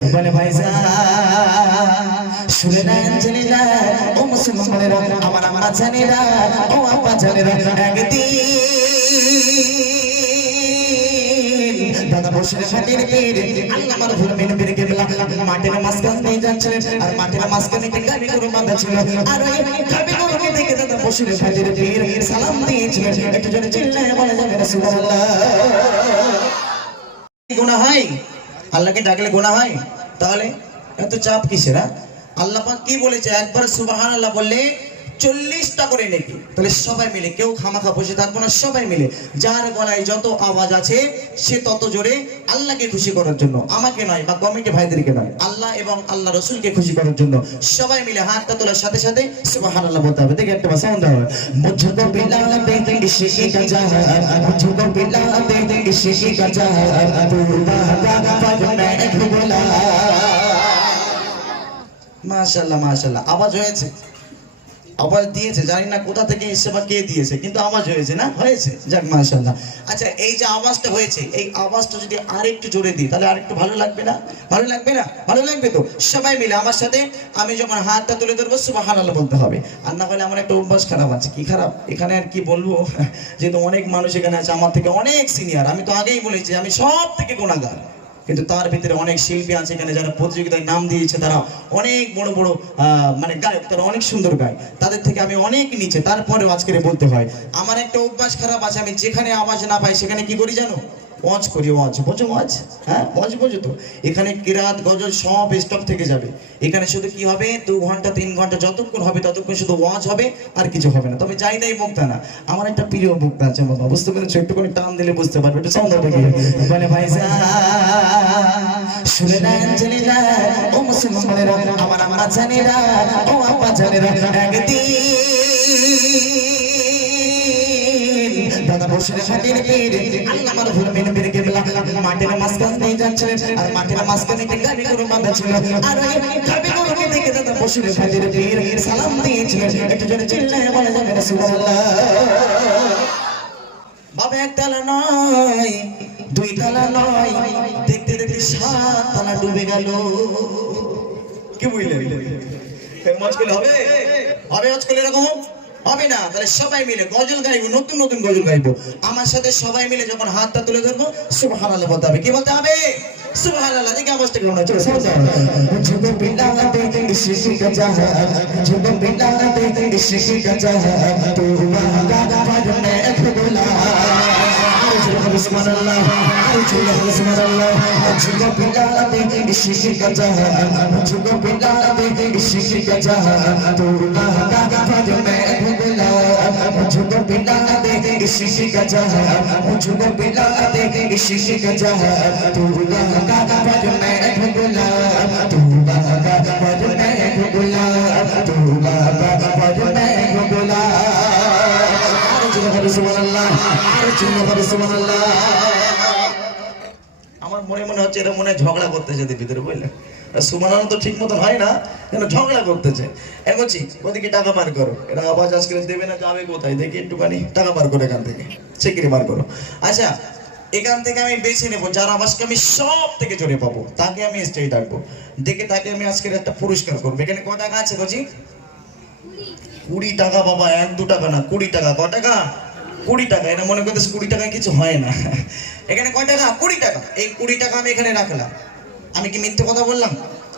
বলে ভাইজা শুনে নেন জেনে ও মুসলমানেরা, আমার আম্মা জানেরা, ও আব্বা জানেরা, একদিন দাদা বসে মাটির পীর আল্লাহ আমার হুরমিন পীর কেবলা মাটির মাঝখান দিয়ে যাচ্ছিলেন আর মাটির মাঝখানে একটি গাবি গরু বাঁধা ছিল। আর ওই গাবি গরুকে দেখে দাদা বসে মাটির পীর সালাম দিয়েছিলেন। একটু জোরে চিল্লায় বলা যাবে রাসূলুল্লাহ গুণা হয়? আল্লাহকে ডাকলে গোনা হয় তাহলে এত চাপ কিসের হ্যাঁ? আল্লাহ পাক কি বলেছে একবার সুবাহান আল্লাহ বললে চল্লিশটা করে নাকি তাহলে সবাই মিলে কেউ খামাখা বসে থাকব না সবাই মিলে। যার গলায় যত আওয়াজ আছে সে তত জোরে আল্লাহকে খুশি করার জন্য আমাকে নয় বা কমিটি ভাইদেরকে নয় আল্লাহ এবং আল্লাহ রসুলকে খুশি করার জন্য সবাই মিলে হাতটা তোলার সাথে সাথে সুবাহ আল্লাহ বলতে হবে। দেখে একটা সাউন্ড দেওয়া মুঝকো বিলাল বেদিন শিশি কাজা মুঝকো বিলাল বেদিন শিশি কাজা আবু বাবা ফাজমে মাশাআল্লাহ মাশাআল্লাহ। আওয়াজ হয়েছে। আওয়াজ দিয়েছে, জানি না কোথা থেকে এসে বা কে দিয়েছে, কিন্তু আওয়াজ হয়েছে না? হয়েছে। যাক, মাশাআল্লাহ। আচ্ছা এই যে আওয়াজটা হয়েছে, এই আওয়াজটা যদি আরেকটু জোরে দিই, তাহলে আরেকটু ভালো লাগবে না? ভালো লাগবে না? ভালো লাগবে তো? সবাই মিলে আমার সাথে, আমি যখন হাতটা তুলে ধরবো, সুবহানাল্লাহ বলতে হবে। আর না হলে আমার একটা অভ্যাস খারাপ আছে। কি খারাপ? এখানে আর কি বলব? যেহেতু অনেক মানুষ এখানে আছে, আমার থেকে অনেক সিনিয়র আমি তো আগেই বলেছি, আমি সব থেকে গুণাগার। কিন্তু তার ভিতরে অনেক শিল্পী আছে এখানে যারা প্রতিযোগিতায় নাম দিয়েছে, তারা অনেক বড় বড় মানে গায়ক, তারা অনেক সুন্দর গায়। তাদের থেকে আমি অনেক নিচে, তারপরেও আজকে বলতে হয়। আমার একটা অভ্যাস খারাপ আছে, আমি যেখানে আওয়াজ না পাই সেখানে কি করি জানো? ওয়াজ করি ওয়াজ বোঝো ওয়াজ হ্যাঁ ওয়াজ বোঝো তো? এখানে কিরাত, গজল সব স্টপ থেকে যাবে। এখানে শুধু কি হবে? দু ঘণ্টা, তিন ঘণ্টা যতক্ষণ হবে ততক্ষণ শুধু ওয়াজ হবে, আর কিছু হবে না। তবে যাই নাই মুক্তা না, আমার একটা প্রিয় মুক্তা আছে বাবা, বুঝতে পেরেছ? একটুখানি টান দিলে বুঝতে পারবে, একটু হবে বলে, ভাই শুনে নেন ও আমার একদিন দাদা বসে মাটির পীর। আল্লাহ আমার হুরমিন পীর কেবলা মাটির মাঝখান দিয়ে যাচ্ছিলেন। আর মাটির মাঝখানে একটি গাবি গরু বাঁধা ছিল। আর ওই গাবি গরুকে দেখে দাদা বসে মাটির পীর সালাম দিয়েছিলেন। একটু জোরে চিল্লায় বলা যাবে রাসূলুল্লাহ বাবা একতলা নয় দুই তলা নয় দেখতে দেখতে সাত তলা ডুবে গেল। কি বুঝলেন? আজকাল হবে? হবে আজকাল এরকম হবে না? তাহলে সবাই মিলে গজল গাইব, নতুন নতুন গজল গাইব। আমার সাথে সবাই মিলে যখন হাতটা তুলে ধরবো সুবহান আল্লাহ বলতে হবে। কি বলতে হবে? সুবহান আল্লাহ দেখে অবস্থা কেমন চলো যাও তো भुला सुबहान अल्लाह सुबहान अल्लाह मुझको पिलाते इश्क का जहर मुझको पिलाते इश्क का जहर तू बागा पर मैं भुला मुझको पिलाते इश्क का जहर मुझको पिलाते इश्क का जहर तू बागा पर मैं भुला तू আমার মনে মনে হচ্ছে এরা মনে ঝগড়া করতেছে ভিতরে বুঝলেন সুমানানো তো ঠিক মতন হয় না, যেন ঝগড়া করতেছে। এ বলছি, ওদিকে টাকা বার করো। এরা আওয়াজ আজকে দেবে না, যাবে কোথায়? দেখি একটুখানি, টাকা বার করো এখান থেকে, সেকিরি বার করো। আচ্ছা এখান থেকে আমি বেছে নেব, যার আওয়াজকে আমি সব থেকে জোরে পাবো, তাকে আমি স্টেজ ডাকবো। ডেকে তাকে আমি আজকের একটা পুরস্কার করব। এখানে ক টাকা আছে বলছি? কুড়ি টাকা বাবা, এক দু টাকা না, কুড়ি টাকা, ক টাকা? কুড়ি টাকা এটা মনে করতেছে কুড়ি টাকায় কিছু হয় না। এখানে কয় টাকা কুড়ি টাকা। এই কুড়ি টাকা আমি এখানে রাখলাম। আমি কি মিথ্যে কথা বললাম?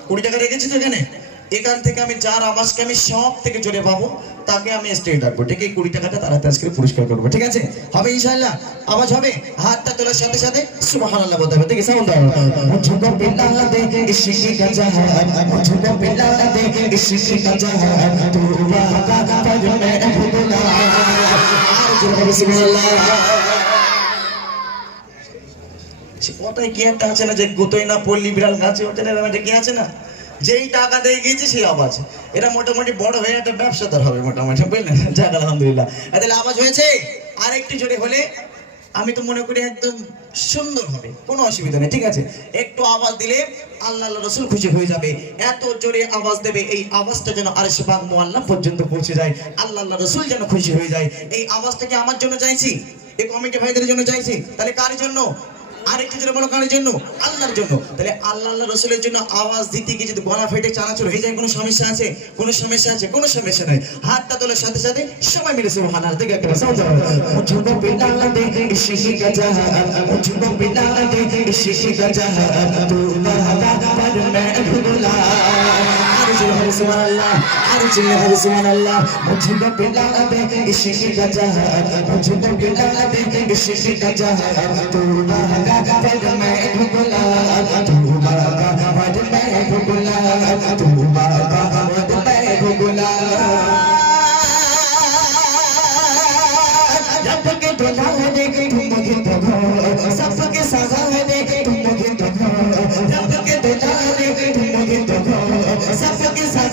কুড়ি টাকা রেখেছি তো এখানে? এখান থেকে আমি যার আবাসকে আমি সব থেকে জোরে পাবো তাকে আমি স্ট্রেট ডাকবো ঠিক এই কুড়ি টাকাটা তার হাতে আজকে পুরস্কার করব। ঠিক আছে? হবে ইনশাল্লাহ আওয়াজ হবে। হাতটা তোলার সাথে সাথে সুবহান বলতে হবে। ঠিক আছে সাউন্ড আর ওটাই কি একটা আছে না যে গোতই না পল্লী বিড়াল গাছে ওটা কি আছে না? যেই টাকা দিয়ে গিয়েছে, সেই আওয়াজ এটা মোটামুটি বড় হয়ে একটা ব্যবসাদার হবে মোটামুটি, বুঝলেন? যাক, আলহামদুলিল্লাহ। তাহলে আওয়াজ হয়েছে? আর একটু জোরে হলে আমি তো মনে করি একদম সুন্দর হবে, কোনো অসুবিধা নেই, ঠিক আছে? একটু আওয়াজ দিলে আল্লাহ রসুল খুশি হয়ে যাবে। এত জোরে আওয়াজ দেবে, এই আওয়াজটা যেন আরে সে পাক মোয়াল্লা পর্যন্ত পৌঁছে যায় আল্লাহ রসুল যেন খুশি হয়ে যায়। এই আওয়াজটা কি আমার জন্য চাইছি? এই কমিটি ভাইদের জন্য চাইছি? তাহলে কার জন্য? আরেকটু জোরে বলো কার জন্য আল্লাহর জন্য তাহলে আল্লাহ আল্লাহ রসুলের জন্য আওয়াজ দিতে গিয়ে যদি গলা ফেটে চানাচুর হয়ে যায় কোনো সমস্যা আছে কোনো সমস্যা আছে কোনো সমস্যা নাই হাতটা তোলার সাথে সাথে সবাই মিলে সুবহানাল্লাহ থেকে একটা সাউন্ড মুঝকো পিলা দে ইশিকি का जहां मुझको पिला दे इश्क का जहर तू भागा पर मैं भुगला तू भागा पर मैं भुगला तू भागा पर मैं भुगला जब के तुझा है देख तू मुझे तो सब के सजा है देख तू मुझे तो जब के तुझा है देख तू मुझे तो सब के सजा